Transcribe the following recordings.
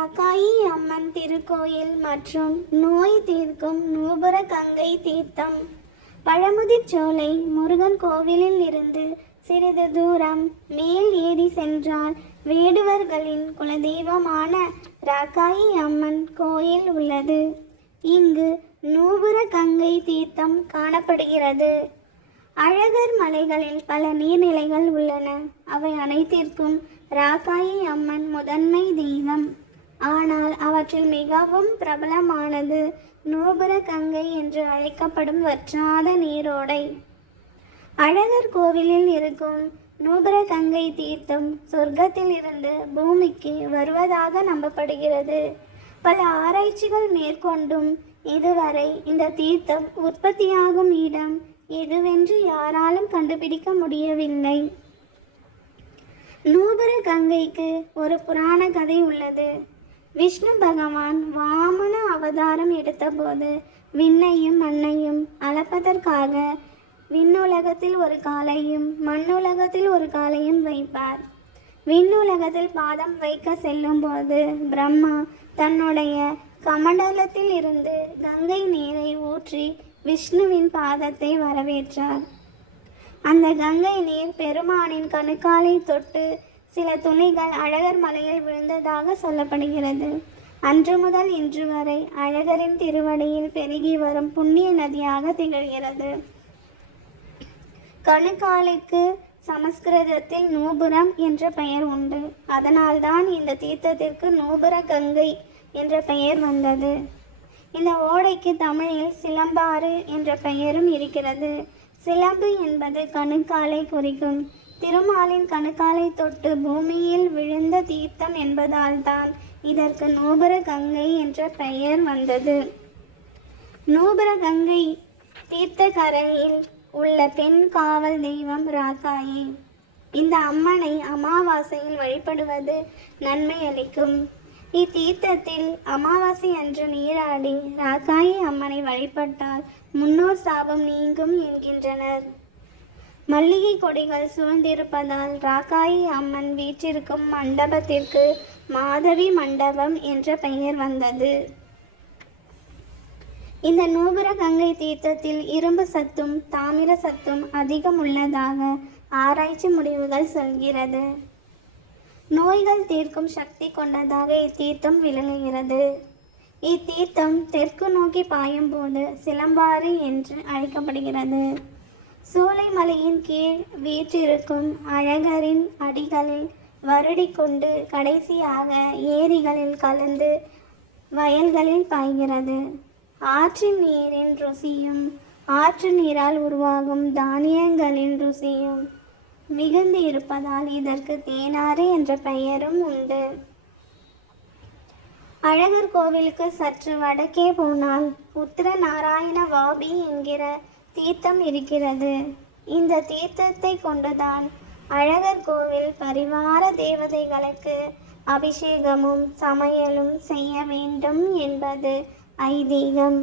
ராக்காயி அம்மன் திருக்கோயில் மற்றும் நோய் தீர்க்கும் நூபுர கங்கை தீர்த்தம். பழமுதிர்ச்சோலை முருகன் கோவிலில் இருந்து சிறிது தூரம் மேல் ஏறி சென்றால் வேடுவர்களின் குலதெய்வமான ராக்காயி அம்மன் கோயில் உள்ளது. இங்கு நூபுர கங்கை தீர்த்தம் காணப்படுகிறது. அழகர் மலைகளில் பல நீர்நிலைகள் உள்ளன. அவை அனைத்திற்கும் ராக்காயி அம்மன் முதன்மை தெய்வம். ஆனால் அவற்றில் மிகவும் பிரபலமானது நூபுர கங்கை என்று அழைக்கப்படும் வற்றாத நீரோடை. அழகர் கோவிலில் இருக்கும் நூபுர கங்கை தீர்த்தம் சொர்க்கத்தில் இருந்து பூமிக்கு வருவதாக நம்பப்படுகிறது. பல ஆராய்ச்சிகள் மேற்கொண்டும் இதுவரை இந்த தீர்த்தம் உற்பத்தியாகும் இடம் எதுவென்று யாராலும் கண்டுபிடிக்க முடியவில்லை. நூபுர கங்கைக்கு ஒரு புராண கதை உள்ளது. விஷ்ணு பகவான் வாமன அவதாரம் எடுத்தபோது விண்ணையும் மண்ணையும் அளப்பதற்காக விண்ணுலகத்தில் ஒரு காலையும் மண்ணுலகத்தில் ஒரு காலையும் வைப்பார். விண்ணுலகத்தில் பாதம் வைக்க செல்லும் போது பிரம்மா தன்னுடைய கமண்டலத்தில் இருந்து கங்கை நீரை ஊற்றி விஷ்ணுவின் பாதத்தை வரவேற்றார். அந்த கங்கை நீர் பெருமானின் கணுக்காலை தொட்டு சில துளிகள் அழகர் மலையில் விழுந்ததாக சொல்லப்படுகிறது. அன்று முதல் இன்று வரை அழகரின் திருவடியில் பெருகி வரும் புண்ணிய நதியாக திகழ்கிறது. கணுக்காலைக்கு சமஸ்கிருதத்தில் நூபுரம் என்ற பெயர் உண்டு. அதனால்தான் இந்த தீர்த்தத்திற்கு நூபுர கங்கை என்ற பெயர் வந்தது. இந்த ஓடைக்கு தமிழில் சிலம்பாறு என்ற பெயரும் இருக்கிறது. சிலம்பு என்பது கணுக்காலை குறிக்கும். திருமாலின் கணுக்காலை தொட்டு பூமியில் விழுந்த தீர்த்தம் என்பதால் தான் இதற்கு நூபுர கங்கை என்ற பெயர் வந்தது. நூபுர கங்கை தீர்த்தக்கரையில் உள்ள பெண் காவல் தெய்வம் ராக்காயி. இந்த அம்மனை அமாவாசையில் வழிபடுவது நன்மை அளிக்கும். இத்தீர்த்தத்தில் அமாவாசை அன்று நீராடி ராக்காயி அம்மனை வழிபட்டால் முன்னோர் சாபம் நீங்கும் என்கின்றனர். மல்லிகை கொடிகள் சூழ்ந்திருப்பதால் ராக்காயி அம்மன் வீற்றிருக்கும் மண்டபத்திற்கு மாதவி மண்டபம் என்ற பெயர் வந்தது. இந்த நூபுர கங்கை தீர்த்தத்தில் இரும்பு சத்தும் தாமிர சத்தும் அதிகம் உள்ளதாக ஆராய்ச்சி முடிவுகள் சொல்கிறது. நோய்கள் தீர்க்கும் சக்தி கொண்டதாக இத்தீர்த்தம் விளங்குகிறது. இத்தீர்த்தம் தெற்கு நோக்கி பாயும் போது சிலம்பாறு என்று அழைக்கப்படுகிறது. சூளைமலையின் கீழ் வீற்றிருக்கும் அழகரின் அடிகளில் வருடி கொண்டு கடைசியாக ஏரிகளில் கலந்து வயல்களில் பாய்கிறது. ஆற்றின் நீரின் ருசியும் ஆற்று நீரால் உருவாகும் தானியங்களின் ருசியும் மிகுந்து இருப்பதால் இதற்கு தேனாறு என்ற பெயரும் உண்டு. அழகர் கோவிலுக்கு சற்று வடக்கே போனால் உத்தர நாராயண வாபி என்கிற தீர்த்தம் இருக்கிறது. இந்த தீர்த்தத்தை கொண்டுதான் அழகர் கோவில் பரிவார தேவதைகளுக்கு அபிஷேகமும் சமையலும் செய்ய வேண்டும் என்பது ஐதீகம்.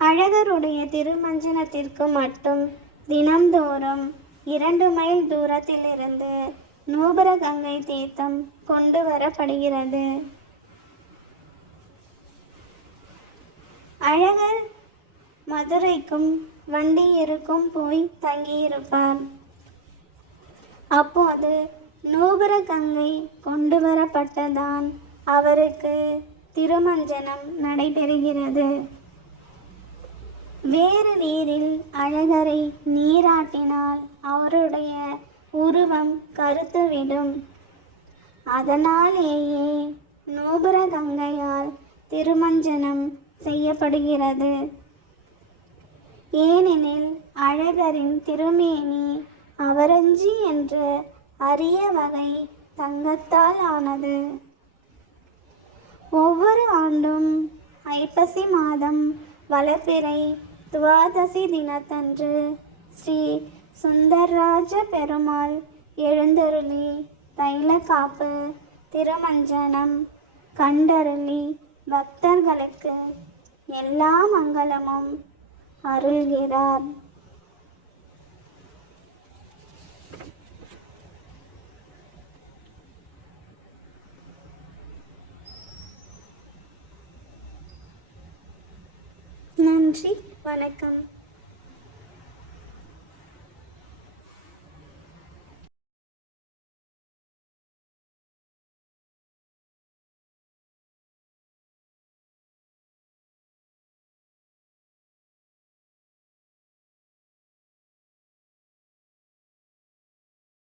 அழகருடைய திருமஞ்சனத்திற்கு மட்டும் தினம்தோறும் 2 மைல் தூரத்திலிருந்து நூபுர கங்கை தீர்த்தம் கொண்டு வரப்படுகிறது. அழகர் மதுரைக்கும் வண்டியூருக்கும் போய் தங்கியிருப்பார். அப்போது நூபுர கங்கை கொண்டு வரப்பட்டதான் அவருக்கு திருமஞ்சனம் நடைபெறுகிறது. வேறு நீரில் அழகரை நீராட்டினால் அவருடைய உருவம் கருத்துவிடும். அதனாலேயே நூபுர கங்கையால் திருமஞ்சனம் செய்யப்படுகிறது. ஏனெனில் அழகரின் திருமேனி அவரஞ்சி என்ற அரிய வகை தங்கத்தால் ஆனது. ஒவ்வொரு ஆண்டும் ஐப்பசி மாதம் வளர்பிறை துவாதசி தினத்தன்று ஸ்ரீ சுந்தரராஜ பெருமாள் எழுந்தருளி தைலக்காப்பு திருமஞ்சனம் கண்டருளி பக்தர்களுக்கு எல்லா மங்களமும் அருள்கிறார். நன்றி, வணக்கம்.